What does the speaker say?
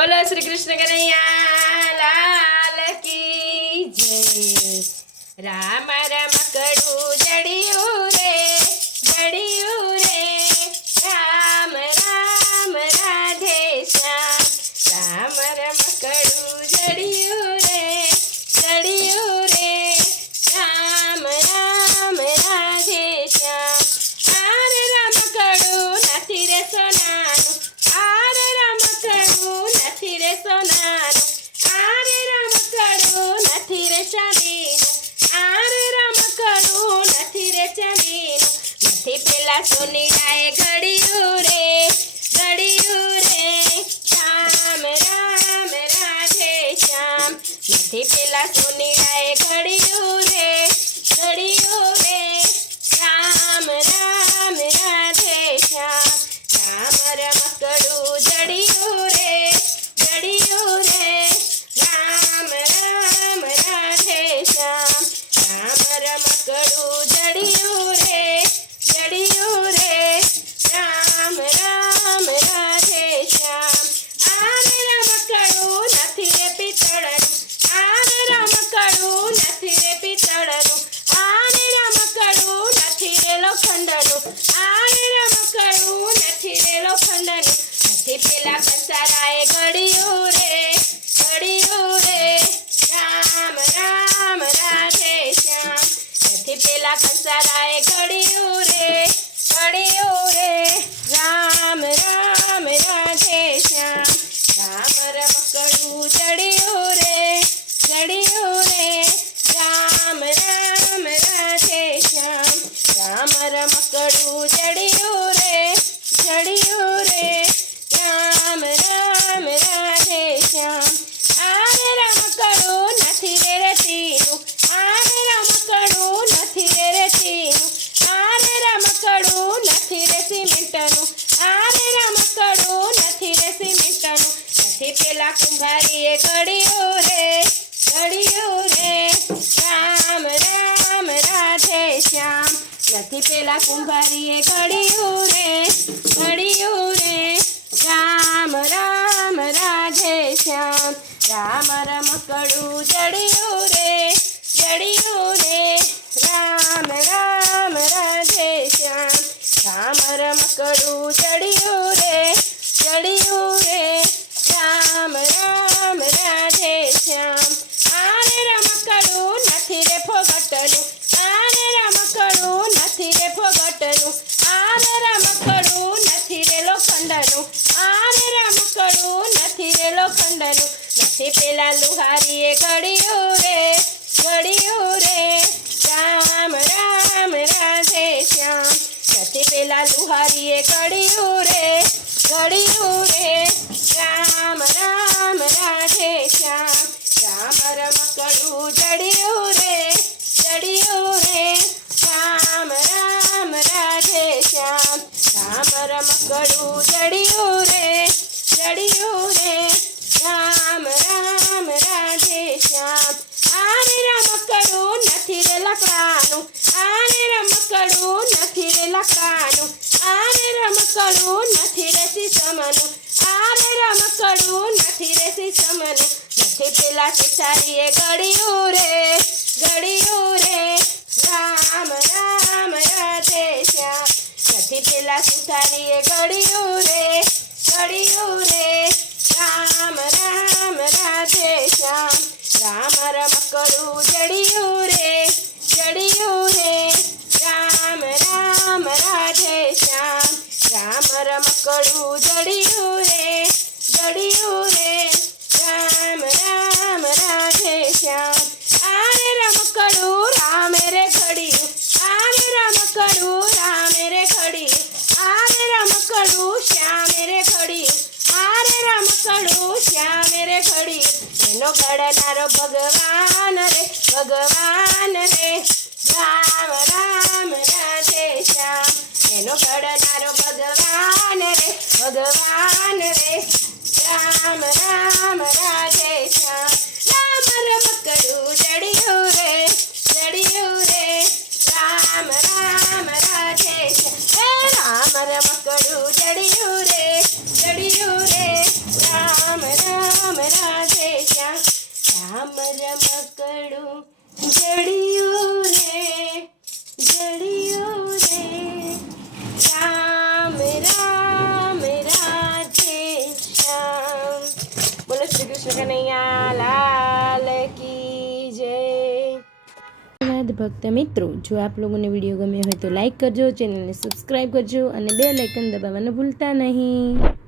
बोलो श्री कृष्ण कन्हैया लाल की जय। राम रमकड़ू जड़ियू रे राम राम राधे श्याम। राम रमकड़ू जड़ियू रे राम राम राधे श्याम। आर रमकड़ू नथी रे सोनानु, आर रमकड़ू नथी रे सोनानु, आर रमकड़ू नथी रे चांदीनु, आर रमकड़ू नथी रे चांदीनु। नथी पेला सोनीराए घड़ियू रे राम राम राधे श्याम। नथी पेला सोनीराए घड़ियू रे राम राम राधे श्याम। राम रमकड़ू जड़ियू रे राम राम राधे श्याम। राम रमकड़ू जड़ियू रे राम राम राधे श्याम। आर रमकड़ू नथी रे पितळनु, आर रमकड़ू नथी रे पितळनु, आर रमकड़ू नथी रे लोखंडनु, आर रमकड़ू नथी रे लोखंडनु। नथी पेला कंसाराए घड़ियू रे राम राम राधे श्याम। नथी पेला कंसाराए घड़ियू रे राम राम राधे श्याम। राम रमकड़ू जड़ियू रे राम राम राधे श्याम। राम रमकड़ू जड़ियू रे राम राम राधे श्याम। आर रमकड़ू नथी रे रेतीनु, आर रमकड़ू नथी रे रेतीनु, आर रमकड़ू नथी रे सीमेंटनु, आर रमकड़ू नथी रे सीमेंटनु। नथी पेला कुंभारीए घड़ियू रे राम राम राधे श्याम। नथी पेला कुंभारीए घड़ियू रे राम राम राधे श्याम। राम रमकड़ू जड़ियू रे राम राम राधे श्याम। राम रमकड़ू जड़ियू रे राम राम राधे श्याम। आर रमकड़ू नथी रे फोगटनु, आर रमकड़ू नथी रे फोगटनु, आर रमकड़ू नथी रे लोखंडनु, आर रमकड़ू नथी रे लोखंडनु। नथी पेला लुहारीए घड़ियू रे राम राम राधे श्याम। नथी पेला लुहारीए घड़ियू रे राम राम राधे श्याम। राम रमकड़ू जड़ियू रे राम राम राधे श्याम। राम रमकड़ू जड़ियू रे राम राम राधे श्याम। आर रमकड़ू नथी रे लकड़ानु, आर रमकड़ू नथी रे लकड़ानु, आर रमकड़ू नथी रे सीसमनु, आर रमकड़ू नथी रे सीसमनु। नथी पेला सिसारीए घड़ियू रे राम राम राधे श्याम। नथी पेला सुथारीए घड़ियू रे राम राम राधे श्याम। राम रमकड़ू जड़ियू रे राम राम राधे श्याम। राम रमकड़ू जड़ियू रे राम राम राधे श्याम। आर रमकड़ू राम रे घड़ियू, आर रमकड़ू राम रे घड़ियू, आर रमकड़ू श्याम रे घड़ियू, आर रमकड़ू श्याम रे घड़ियू। एनो घड़नारो भगवान रे राम राम राधे श्याम। एनो घड़नारो भगवान रे राम राम राधे श्याम। राम रमकड़ू जड़ियू रे राम राम राधे श्याम। राम रमकड़ू जड़ियू रे राम राम જડિયું રે રામ રામ રાધે શ્યામ. બોલો શ્રી કૃષ્ણ કનૈયા લાલ કી જય. ભક્ત મિત્રો, જો આપ લોકોને વિડીયો ગમ્યો હોય તો લાઈક કરજો, ચેનલને સબસ્ક્રાઈબ કરજો અને બેલ આઇકન દબાવવાનું ભૂલતા નહીં.